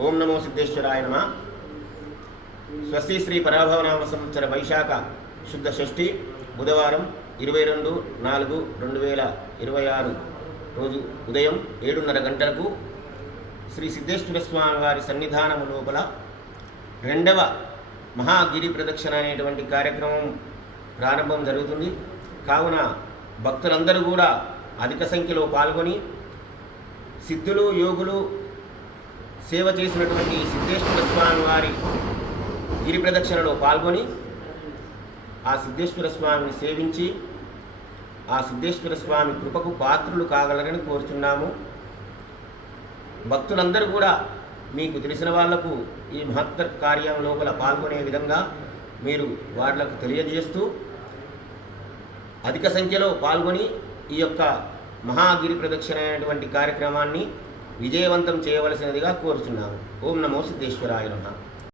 ఓం నమో సిద్ధేశ్వరాయ నమ. స్వస్తి శ్రీ పరాభవనామ సంవత్సర వైశాఖ శుద్ధ షష్ఠి బుధవారం 22/4/2026 రోజు ఉదయం 7:30 గంటలకు శ్రీ సిద్ధేశ్వర స్వామి వారి సన్నిధానము లోపల రెండవ మహాగిరి ప్రదక్షిణ అనేటువంటి కార్యక్రమం ప్రారంభం జరుగుతుంది. కావున భక్తులందరూ కూడా అధిక సంఖ్యలో పాల్గొని సిద్ధులు యోగులు సేవ చేసినటువంటి సిద్ధేశ్వర స్వామి వారి గిరి ప్రదక్షిణలో పాల్గొని ఆ సిద్ధేశ్వర స్వామిని సేవించి ఆ సిద్ధేశ్వర స్వామి కృపకు పాత్రులు కాగలరని కోరుచున్నాము. భక్తులందరూ కూడా మీకు తెలిసిన వాళ్లకు ఈ మహత్తర కార్యం లోపల పాల్గొనే విధంగా మీరు వాళ్ళకు తెలియజేస్తూ అధిక సంఖ్యలో పాల్గొని ఈ యొక్క మహాగిరి ప్రదక్షిణ అనేటువంటి కార్యక్రమాన్ని విజయవంతం చేయవలసినదిగా కోరుచున్నాము. ఓం నమో సిద్ధేశ్వరాయ నమః.